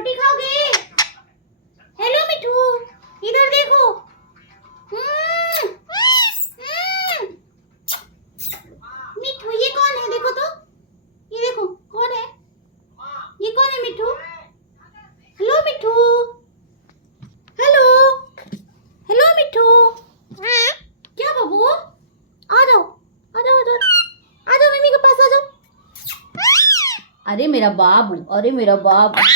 रोटी खाओगे? हेलो मिठू, इधर देखो। मिठू ये कौन है? देखो तो, ये देखो कौन है? ये कौन है मिठू? हेलो मिठू, हेलो हेलो मिठू। क्या बाबू? आ जाओ आ जाओ आ जाओ आ जाओ, मम्मी के पास आ जाओ। अरे मेरा बाबू, अरे मेरा बाबू।